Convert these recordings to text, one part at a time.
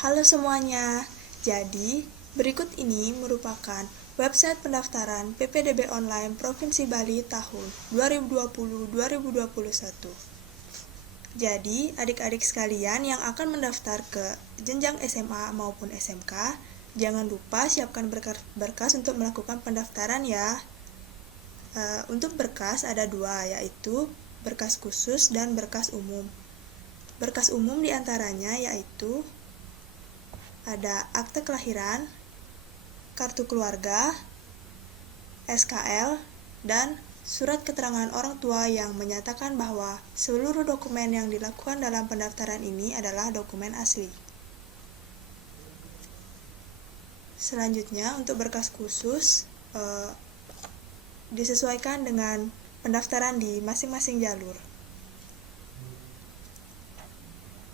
Halo semuanya, jadi berikut ini merupakan website pendaftaran PPDB Online Provinsi Bali tahun 2020-2021. Jadi, adik-adik sekalian yang akan mendaftar ke jenjang SMA maupun SMK, jangan lupa siapkan berkas untuk melakukan pendaftaran ya. Untuk berkas ada dua, yaitu berkas khusus dan berkas umum. Berkas umum diantaranya yaitu ada akte kelahiran, kartu keluarga, SKL, dan surat keterangan orang tua yang menyatakan bahwa seluruh dokumen yang dilakukan dalam pendaftaran ini adalah dokumen asli. Selanjutnya, untuk berkas khusus disesuaikan dengan pendaftaran di masing-masing jalur.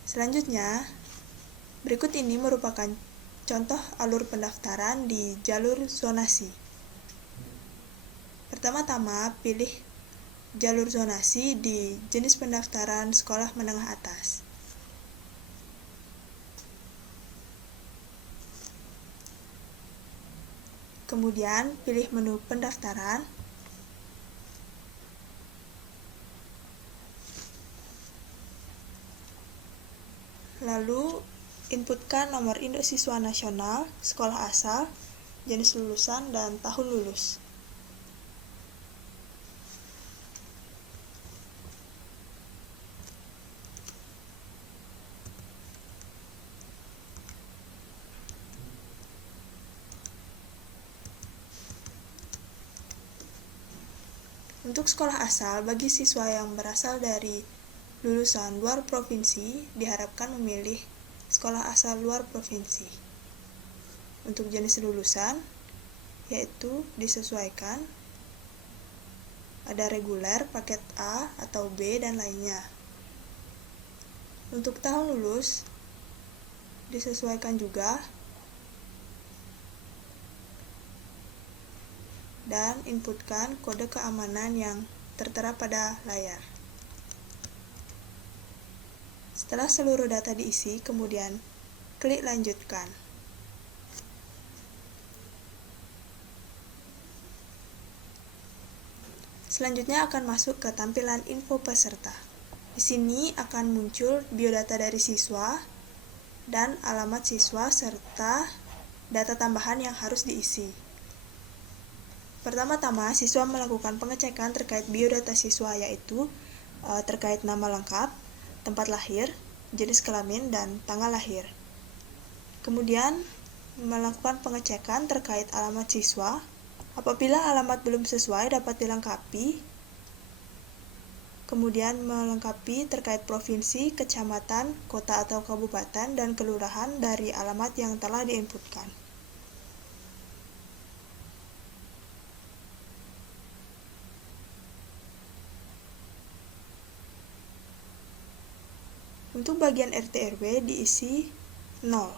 Selanjutnya, berikut ini merupakan contoh alur pendaftaran di jalur zonasi. Pertama-tama, pilih jalur zonasi di jenis pendaftaran sekolah menengah atas. Kemudian, pilih menu pendaftaran. Lalu, inputkan nomor induk siswa nasional, sekolah asal, jenis lulusan, dan tahun lulus. Untuk sekolah asal, bagi siswa yang berasal dari lulusan luar provinsi, diharapkan memilih sekolah asal luar provinsi. Untuk jenis lulusan, yaitu disesuaikan, ada reguler, paket A atau B, dan lainnya. Untuk tahun lulus, disesuaikan juga, dan inputkan kode keamanan yang tertera pada layar. Setelah seluruh data diisi, kemudian klik lanjutkan. Selanjutnya akan masuk ke tampilan info peserta. Di sini akan muncul biodata dari siswa dan alamat siswa serta data tambahan yang harus diisi. Pertama-tama, siswa melakukan pengecekan terkait biodata siswa, yaitu terkait nama lengkap, tempat lahir, jenis kelamin, dan tanggal lahir. Kemudian, melakukan pengecekan terkait alamat siswa. Apabila alamat belum sesuai, dapat dilengkapi. Kemudian, melengkapi terkait provinsi, kecamatan, kota atau kabupaten, dan kelurahan dari alamat yang telah diinputkan. Untuk bagian RT/RW diisi 0.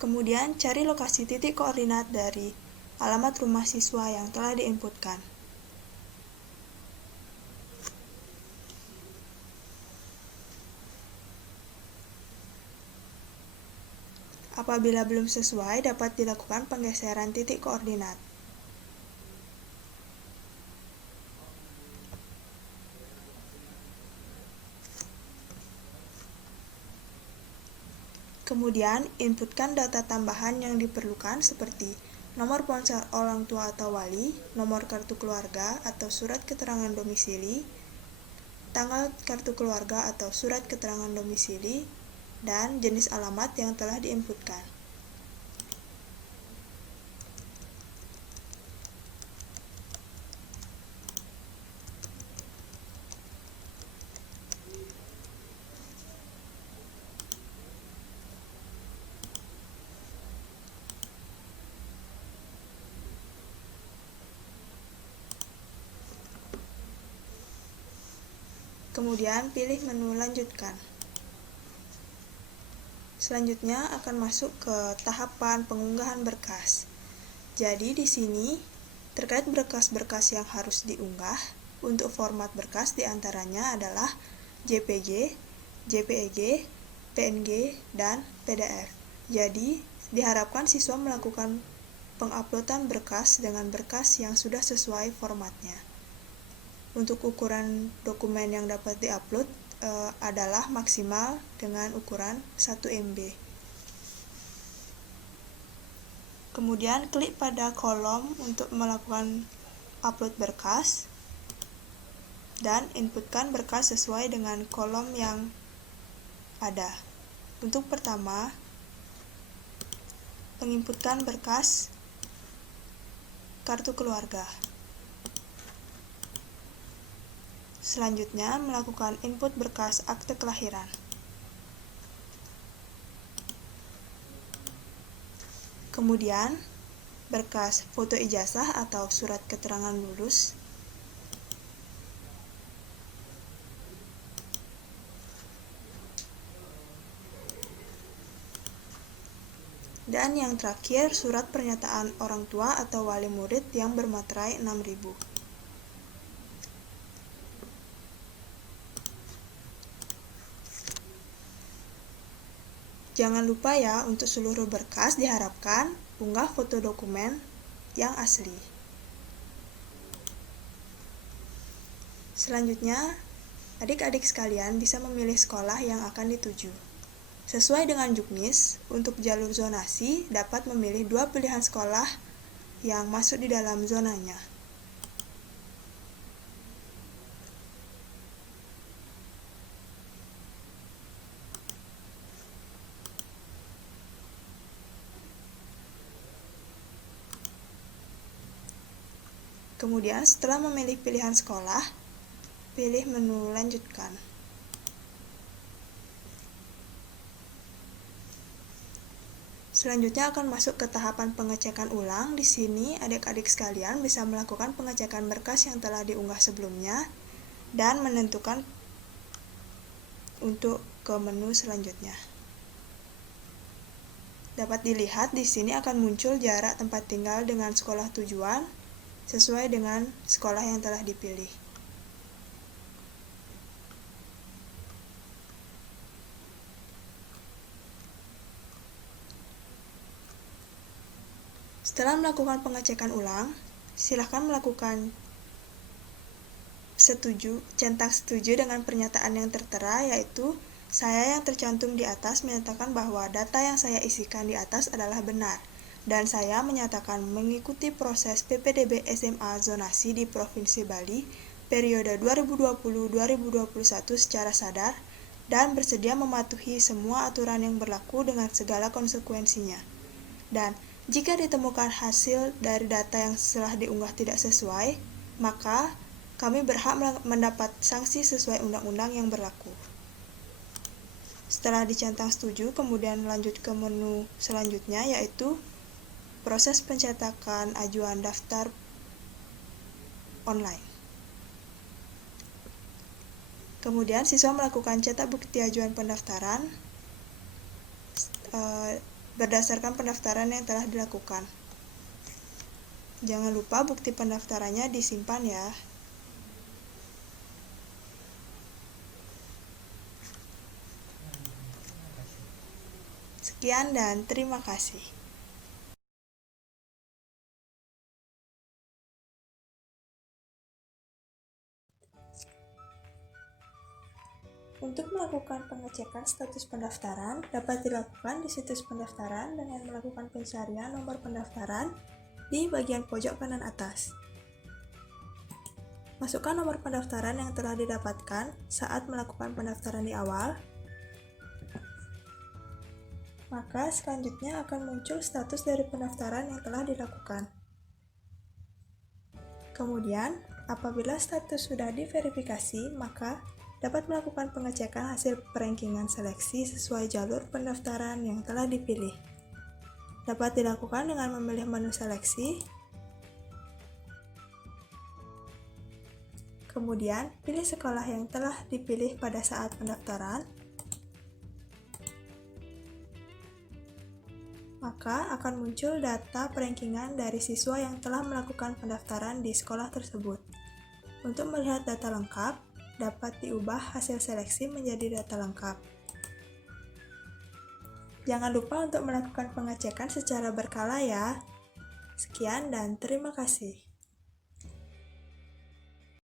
Kemudian cari lokasi titik koordinat dari alamat rumah siswa yang telah diinputkan. Apabila belum sesuai, dapat dilakukan penggeseran titik koordinat. Kemudian, inputkan data tambahan yang diperlukan seperti nomor ponsel orang tua atau wali, nomor kartu keluarga atau surat keterangan domisili, tanggal kartu keluarga atau surat keterangan domisili, dan jenis alamat yang telah diinputkan. Kemudian pilih menu lanjutkan. Selanjutnya akan masuk ke tahapan pengunggahan berkas. Jadi di sini terkait berkas-berkas yang harus diunggah, Untuk format berkas diantaranya adalah JPG, JPEG, PNG, dan PDF. Jadi, diharapkan siswa melakukan penguploadan berkas dengan berkas yang sudah sesuai formatnya. Untuk ukuran dokumen yang dapat diupload adalah maksimal dengan ukuran 1 MB. Kemudian klik pada kolom untuk melakukan upload berkas dan inputkan berkas sesuai dengan kolom yang ada. Untuk pertama, menginputkan berkas kartu keluarga. Selanjutnya, melakukan input berkas akte kelahiran. Kemudian, berkas foto ijazah atau surat keterangan lulus. Dan yang terakhir, surat pernyataan orang tua atau wali murid yang bermaterai 6.000. Jangan lupa ya, untuk seluruh berkas diharapkan unggah foto dokumen yang asli. Selanjutnya, adik-adik sekalian bisa memilih sekolah yang akan dituju. Sesuai dengan Juknis, untuk jalur zonasi dapat memilih 2 pilihan sekolah yang masuk di dalam zonanya. Kemudian setelah memilih pilihan sekolah, pilih menu lanjutkan. Selanjutnya akan masuk ke tahapan pengecekan ulang. Di sini adik-adik sekalian bisa melakukan pengecekan berkas yang telah diunggah sebelumnya dan menentukan untuk ke menu selanjutnya. Dapat dilihat di sini akan muncul jarak tempat tinggal dengan sekolah tujuan sesuai dengan sekolah yang telah dipilih. Setelah melakukan pengecekan ulang, silakan melakukan centang setuju dengan pernyataan yang tertera, yaitu saya yang tercantum di atas menyatakan bahwa data yang saya isikan di atas adalah benar, dan saya menyatakan mengikuti proses PPDB SMA zonasi di Provinsi Bali periode 2020-2021 secara sadar dan bersedia mematuhi semua aturan yang berlaku dengan segala konsekuensinya. Dan jika ditemukan hasil dari data yang setelah diunggah tidak sesuai, maka kami berhak mendapat sanksi sesuai undang-undang yang berlaku. Setelah dicentang setuju, kemudian lanjut ke menu selanjutnya, yaitu proses pencetakan ajuan daftar online. Kemudian siswa melakukan cetak bukti ajuan pendaftaran berdasarkan pendaftaran yang telah dilakukan. Jangan lupa bukti pendaftarannya disimpan ya. Sekian dan terima kasih. Untuk melakukan pengecekan status pendaftaran dapat dilakukan di situs pendaftaran dengan melakukan pencarian nomor pendaftaran di bagian pojok kanan atas. Masukkan nomor pendaftaran yang telah didapatkan saat melakukan pendaftaran di awal. Maka selanjutnya akan muncul status dari pendaftaran yang telah dilakukan. Kemudian, apabila status sudah diverifikasi, maka dapat melakukan pengecekan hasil perankingan seleksi sesuai jalur pendaftaran yang telah dipilih. Dapat dilakukan dengan memilih menu seleksi, kemudian pilih sekolah yang telah dipilih pada saat pendaftaran, maka akan muncul data perankingan dari siswa yang telah melakukan pendaftaran di sekolah tersebut. Untuk melihat data lengkap, dapat diubah hasil seleksi menjadi data lengkap. Jangan lupa untuk melakukan pengecekan secara berkala ya. Sekian dan terima kasih.